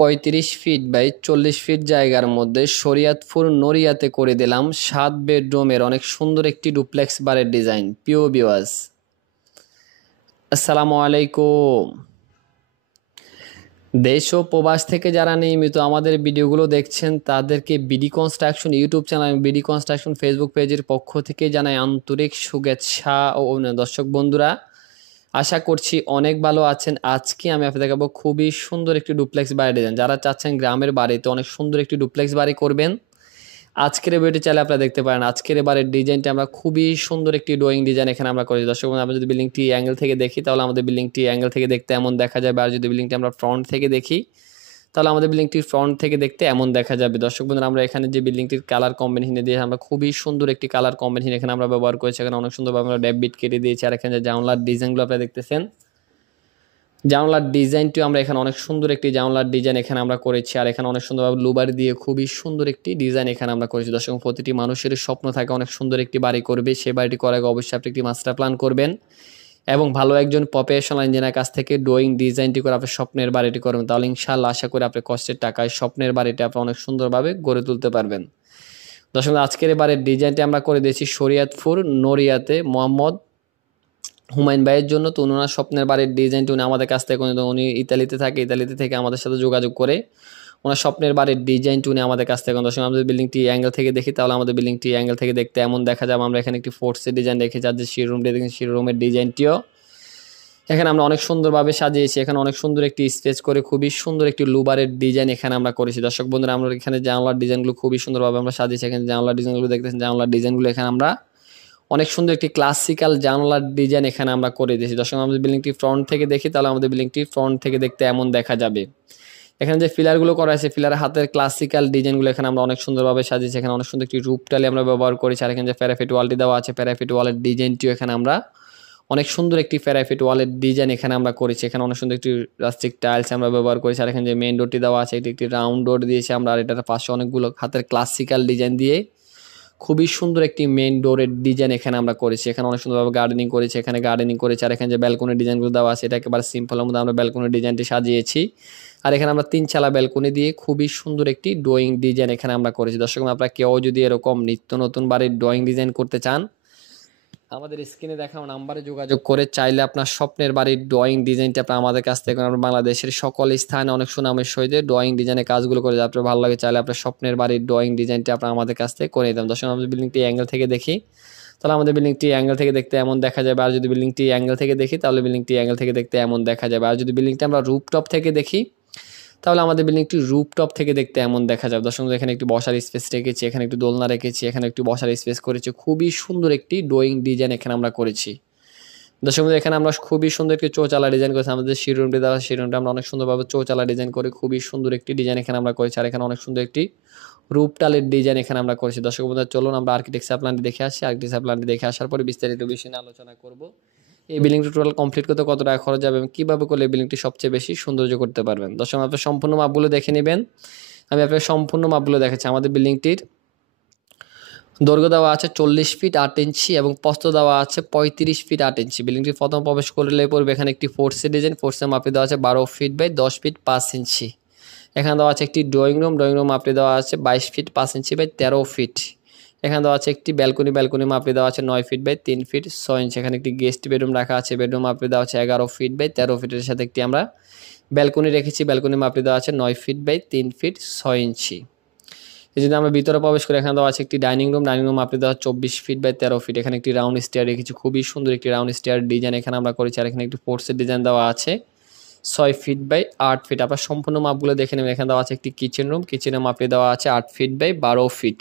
35 feet by 40 fit জায়গার মধ্যে শরীয়তপুর নড়িয়াতে করে দিলাম 7 বেডরুমের অনেক সুন্দর একটি ডুপ্লেক্স বাড়ির ডিজাইন। প্রিয় ভিউয়ার্স, আসসালামু আলাইকুম। দেশ ও প্রবাস থেকে যারা নিয়মিত আমাদের ভিডিওগুলো দেখছেন তাদেরকে BD construction YouTube channel, BD construction Facebook পেজের পক্ষ থেকে জানাই আন্তরিক শুভেচ্ছা ও অভিনন্দন। দর্শক বন্ধুরা, আশা করছি অনেক ভালো আছেন। আজকে আমি আপনাদের দেখাবো খুবই সুন্দর একটি ডুপ্লেক্স বাড়ি ডিজাইন। যারা চাচ্ছেন গ্রামের বাড়িতে অনেক সুন্দর একটি ডুপ্লেক্স বাড়ি করবেন, আজকের ভিডিওটি চাইলে আপনারা দেখতে পারেন। আজকের বাড়ির ডিজাইনটা আমরা খুবই সুন্দর একটি ড্রয়িং ডিজাইন এখানে আমরা করেছি। দর্শক বন্ধু, আমরা যদি বিল্ডিংটি অ্যাঙ্গেল থেকে দেখি তাহলে আমাদের বিল্ডিংটি অ্যাঙ্গেল থেকে দেখতে এমন দেখা যাবে, আর যদি বিল্ডিংটি আমরা ফ্রন্ট থেকে দেখি তাহলে আমাদের বিল্ডিংটির ফ্রন্ট থেকে দেখতে এমন দেখা যাবে। দর্শক বন্ধুরা, আমরা এখানে যে বিল্ডিংটির কালার কম্বিনেশন দিয়ে আমরা খুবই সুন্দর একটি কালার কম্বিনেশন এখানে আমরা ব্যবহার করেছি। এখানে অনেক সুন্দরভাবে আমরা ড্যাব বিট কেটে দিয়েছি। আর এখানে যে জানলার ডিজাইনগুলো আপনারা দেখতেছেন, জানলার ডিজাইনটিও আমরা এখানে অনেক সুন্দর একটি জানলার ডিজাইন এখানে আমরা করেছি। আর এখানে অনেক সুন্দরভাবে লুবার দিয়ে খুবই সুন্দর একটি ডিজাইন এখানে আমরা করেছি। দর্শক, প্রতিটি মানুষের স্বপ্ন থাকে অনেক সুন্দর একটি বাড়ি করবে। সেই বাড়িটি করার আগে অবশ্যই আপনি একটি মাস্টার প্ল্যান করবেন এবং ভালো একজন প্রফেশনাল ইঞ্জিনিয়ার কাছ থেকে ড্রয়িং ডিজাইনটি করে আপনার স্বপ্নের বাড়িটি করবেন। তাহলে ইনশাআল্লাহ আশা করি আপনি কষ্টের টাকায় স্বপ্নের বাড়িটি আপনি অনেক সুন্দরভাবে গড়ে তুলতে পারবেন। দর্শক, আজকের বাড়ির ডিজাইনটি আমরা করে দিয়েছি শরীয়তপুর নড়িয়াতে মোহাম্মদ হুমায়ুন ভাইয়ের জন্য। তো ওনার স্বপ্নের বাড়ির ডিজাইনটি উনি আমাদের কাছ থেকে, উনি ইতালিতে থাকে, ইতালিতে থেকে আমাদের সাথে যোগাযোগ করে ওনার স্বপ্নের বাড়ির ডিজাইনটি উনি আমাদের কাছ থেকে। দর্শক, আমাদের বিল্ডিংটি অ্যাঙ্গেল থেকে দেখি তাহলে আমাদের বিল্ডিংটি অ্যাঙ্গেল থেকে দেখতে এমন দেখা যাবে। আমরা এখানে একটি ফোর্সের ডিজাইন রেখেছি। আর যে শির রুমটি দেখেন, শির রুমের ডিজাইনটিও এখানে আমরা অনেক সুন্দরভাবে সাজিয়েছি। এখানে অনেক সুন্দর একটি স্পেস করে খুবই সুন্দর একটি লুবারের ডিজাইন এখানে আমরা করেছি। দর্শক বন্ধুরা, আমরা এখানে জানলার ডিজাইনগুলো খুবই সুন্দরভাবে আমরা সাজিয়েছি। এখানে জানলার ডিজাইনগুলো দেখতেছেন, জানলার ডিজাইনগুলো এখানে আমরা অনেক সুন্দর একটি ক্লাসিক্যাল জানলার ডিজাইন এখানে আমরা করে দিয়েছি। দর্শক, আমাদের বিল্ডিংটি ফ্রন্ট থেকে দেখি তাহলে আমাদের বিল্ডিংটি ফ্রন্ট থেকে দেখতে এমন দেখা যাবে। এখানে যে ফিলারগুলো করা আছে, ফিলারের হাতের ক্লাসিক্যাল ডিজাইনগুলো এখানে আমরা অনেক সুন্দরভাবে সাজিয়েছি। এখানে অনেক সুন্দর একটি রূপ টালি আমরা ব্যবহার করেছি। আর এখানে যে প্যারাফিট ওয়ালটি দেওয়া আছে, প্যারাফিট ওয়ালের ডিজাইনটিও এখানে আমরা অনেক সুন্দর একটি প্যারাফিট ওয়ালের ডিজাইন এখানে আমরা করেছি। এখানে অনেক সুন্দর একটি রাস্টিক টাইলস আমরা ব্যবহার করেছি। আর এখানে যে মেইন ডোরটি দেওয়া আছে, এটি একটি রাউন্ড ডোর দিয়েছি আমরা। আর এটার পাশে অনেকগুলো হাতের ক্লাসিক্যাল ডিজাইন দিয়ে খুবই সুন্দর একটি মেইন ডোরের ডিজাইন এখানে আমরা করেছি। এখানে অনেক সুন্দরভাবে গার্ডেনিং করেছি, এখানে গার্ডেনিং করেছি। আর এখানে যে ব্যালকনির ডিজাইনগুলো দেওয়া আছে, এটা একেবারে সিম্পলের মধ্যে আমরা ব্যালকনির ডিজাইনটি সাজিয়েছি। আর এখানে আমরা 3 চালা ব্যালকনি দিয়ে খুবই সুন্দর একটি ড্রয়িং ডিজাইন এখানে আমরা করেছি। দর্শক, আপনারা কেউ যদি এরকম নিত্য নতুন বাড়ির ড্রয়িং ডিজাইন করতে চান, আমাদের স্ক্রিনে দেখানো নাম্বারে যোগাযোগ করে চাইলে আপনার স্বপ্নের বাড়ির ড্রয়িং ডিজাইনটা আপনার আমাদের কাছ থেকে, আমরা বাংলাদেশের সকল স্থানে অনেক সুনামের সহিত ড্রয়িং ডিজাইনের কাজগুলো করে আপনার ভালো লাগে, চাইলে আপনার স্বপ্নের বাড়ির ড্রয়িং ডিজাইনটা আপনার আমাদের কাছ থেকে করে নিতাম। দর্শক, আমাদের বিল্ডিংটি অ্যাঙ্গেল থেকে দেখি তাহলে আমাদের বিল্ডিংটি অ্যাঙ্গেল থেকে দেখতে এমন দেখা যাবে। আর যদি বিল্ডিংটি অ্যাঙ্গেল থেকে দেখি তাহলে বিল্ডিংটি অ্যাঙ্গেল থেকে দেখতে এমন দেখা যাবে। আর যদি বিল্ডিংটি আমরা রুফটপ থেকে দেখি তাহলে আমাদের বিল্ডিংটি রুফটপ থেকে দেখতে এমন দেখা যাবে। দর্শক, এখানে একটি বসার স্পেস রেখেছি, এখানে একটি দোলনা রেখেছি, এখানে একটি বসার স্পেস করেছি। খুবই সুন্দর একটি ড্রয়িং ডিজাইন এখানে আমরা করেছি। দর্শক, এখানে আমরা খুবই সুন্দর একটি চৌচালা ডিজাইন করেছি। আমাদের শিরুমটি দেওয়া, শিরুমটা আমরা অনেক সুন্দরভাবে চৌচালা ডিজাইন করে খুবই সুন্দর একটি ডিজাইন এখানে আমরা করেছি। আর এখানে অনেক সুন্দর একটি রূপটালের ডিজাইন এখানে আমরা করেছি। দর্শক বন্ধুরা, চলুন আমরা আর্কিটেকচার প্ল্যানটি দেখে আসি। আর্কিটেকচার প্ল্যানটি দেখে আসার পরে বিস্তারিত বিষয় নিয়ে আলোচনা করব। এই বিল্ডিংটি টোটাল কমপ্লিট করতে কত টাকা খরচ যাবে এবং কীভাবে করলে এই বিল্ডিংটি সবচেয়ে বেশি সৌন্দর্য করতে পারবেন। দর্শক, আপনার সম্পূর্ণ মাপগুলো দেখে নেবেন। আমি আপনার সম্পূর্ণ মাপগুলো দেখাচ্ছি। আমাদের বিল্ডিংটির দৈর্ঘ্য দেওয়া আছে 40 ফিট 8 ইঞ্চি এবং প্রস্থ দেওয়া আছে 35 ফিট 8 ইঞ্চি। বিল্ডিংটি প্রথম প্রবেশ করলে পড়বে এখানে একটি ফোর্সের ডিজাইন। ফোর্সের মাপে দেওয়া আছে 12 ফিট বাই 10 ফিট 5 ইঞ্চি। এখানে দেওয়া আছে একটি ড্রয়িং রুম, ড্রয়িং রুম মাপে দেওয়া আছে 22 ফিট 5 ইঞ্চি বাই 13 ফিট। এখানে দেওয়া আছে একটি ব্যালকনি, ব্যালকনি মাপে দেওয়া আছে 9 ফিট বাই 3 ফিট 6 ইঞ্চি। এখানে একটি গেস্ট বেডরুম রাখা আছে, বেডরুম মাপে দেওয়া আছে 11 ফিট বাই 13 ফিটের সাথে একটি আমরা ব্যালকনি রেখেছি। ব্যালকনি মাপে দেওয়া আছে 9 ফিট বাই 3 ফিট 6 ইঞ্চি। এই যদি আমরা ভিতরে প্রবেশ করি, এখানে দেওয়া আছে একটি ডাইনিং রুম, ডাইনিং রুম মাপে দেওয়া 24 ফিট বাই 13 ফিট। এখানে একটি রাউন্ড স্টেয়ার রেখেছি, খুবই সুন্দর একটি রাউন্ড স্টেয়ার ডিজাইন এখানে আমরা করেছি। আর এখানে একটি ফোর্সের ডিজাইন দেওয়া আছে 6 ফিট বাই 8 ফিট। আপনার সম্পূর্ণ মাপগুলো দেখে নেবেন। এখানে দেওয়া আছে একটি কিচেন রুম, কিচেনের মাপে দেওয়া আছে 8 ফিট বাই 12 ফিট।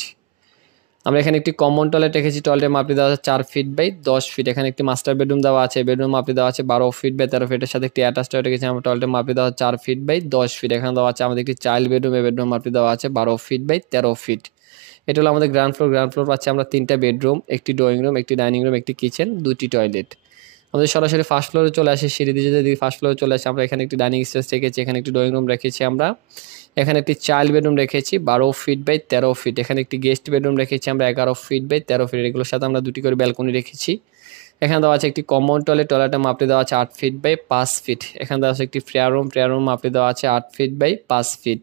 আমরা এখানে একটি কমন টয়লেট রেখেছি, টয়লেটের মাপে দেওয়া আছে 4 ফিট বাই 10 ফিট। এখানে একটি মাস্টার বেডরুম দেওয়া আছে, বেডরুম মাপে দেওয়া আছে 12 ফিট বাই 13 ফিটের সাথে একটি অ্যাটাচ টয়লেট রেখেছি। আমরা টয়লেটের মাপে দেওয়া 4 ফিট বাই 10 ফিট। এখানে দেওয়া আছে আমাদের একটি চাইল্ড বেডরুম, এই বেডরুম মাপে দেওয়া আছে 12 ফিট বাই 13 ফিট। এটা হলো আমাদের গ্রাউন্ড ফ্লোর। গ্রাউন্ড ফ্লোর পাচ্ছি আমরা 3টা বেডরুম, একটি ড্রয়িং রুম, একটি ডাইনিং রুম, একটি কিচেন, 2টি টয়লেট। আমাদের সরাসরি ফার্স্ট ফ্লোরে চলে আসে, সিঁড়ি দিয়ে যদি ফার্স্ট ফ্লোরে চলে আসে, আমরা এখানে একটি ডাইনিং স্পেস রেখেছি, এখানে একটি ড্রয়িং রুম রেখেছি, আমরা এখানে একটি চাইল্ড বেডরুম রেখেছি 12 ফিট বাই 13 ফিট। এখানে একটি গেস্ট বেডরুম রেখেছি আমরা 11 ফিট বাই 13 ফিট। এগুলোর সাথে আমরা 2টি করে ব্যালকনি রেখেছি। এখানে দেওয়া আছে একটি কমন টয়লেট, টয়লেটের মাপটি দেওয়া আছে 8 ফিট বাই 5 ফিট। এখানে দেওয়া আছে একটি প্রেয়ার রুম, প্রেয়ার রুম মাপটি দেওয়া আছে 8 ফিট বাই 5 ফিট।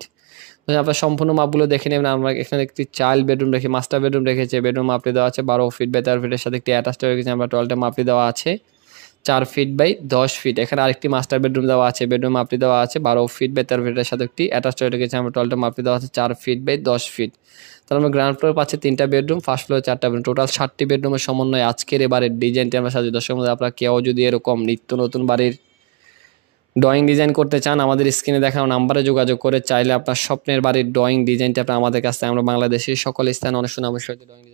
তো আপনার সম্পূর্ণ মাপগুলো দেখে নেবেন। আমরা এখানে একটি চাইল্ড বেডরুম রেখে মাস্টার বেডরুম রেখেছি, বেডরুম মাপটি দেওয়া আছে 12 ফিট বাই 13 ফিটের সাথে একটি অ্যাটাচ রেখেছি আমরা। টয়লেটের মাপটি দেওয়া আছে 4 ফিট বাই 10 ফিট। এখানে আরেকটি মাস্টার বেডরুম দেওয়া আছে, বেডরুম মাপটি দেওয়া আছে 12 ফিট বাই 13 ফিটের সাথে একটি অ্যাটাচ রেখেছি আমরা। টয়লেটের মাপটি দেওয়া আছে 4 ফিট বাই 10 ফিট। তাহলে আমরা গ্রাউন্ড ফ্লোর পাচ্ছি 3টা বেডরুম, ফার্স্ট ফ্লোরে 4টা বেডরুম, টোটাল 7টি বেডরুমের সমন্বয়ে আজকের এবারের ডিজাইনটি আমরা সাজিয়ে। দর্শক বন্ধুরা, আপনারা কেউ যদি এরকম নিত্য নতুন বাড়ির ড্রয়িং ডিজাইন করতে চান, আমাদের স্ক্রিনে দেখানো নাম্বারে যোগাযোগ করে চাইলে আপনার স্বপ্নের বাড়ির ড্রয়িং ডিজাইনটা আপনার আমাদের কাছ থেকে আমরা বাংলাদেশের সকল স্থানে অনেক সুনামের সহিত ড্রয়িং